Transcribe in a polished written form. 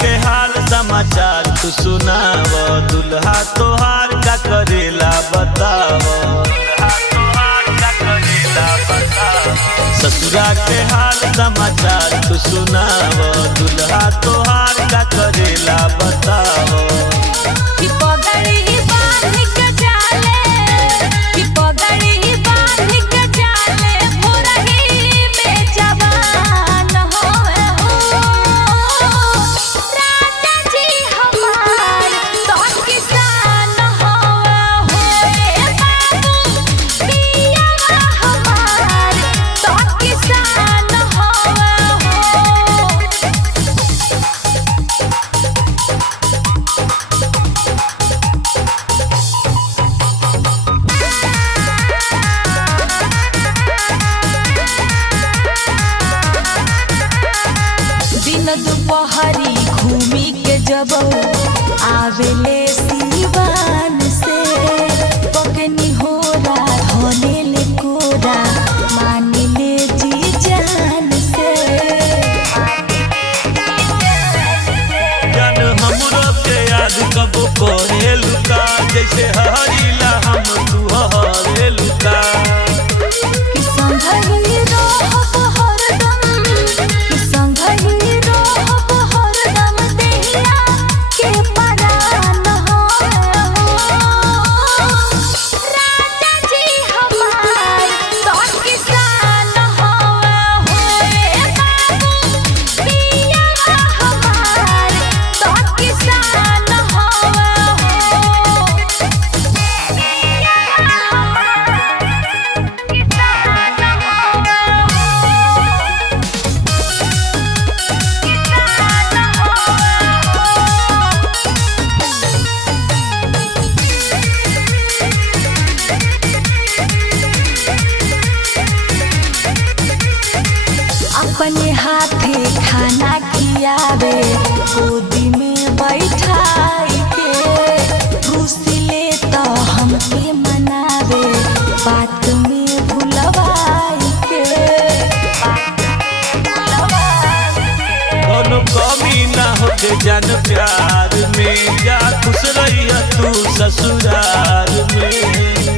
के हाल समाचार तू सुनाव, दुल्हा तोहार का करेला बताव। ससुरा के हाल समाचार तू सुनाव, दुल्हा तोहार का करेला बताव। दुपहरी घूमी के जब आवेले सिवान से, पकनी होरा धोने ले कोरा मानी ले जी जान से। जन हमरो के याद कब करे लुका, जैसे हरीला हम तू हरे लुका। अपने हाथे खाना खियावे, गोदी में बैठाई के, रुसिले तो हमके मनावे, बात में भुलवाई के। कोनो कमी ना होके जान प्यार में, जा खुश रहिया तू ससुराल में।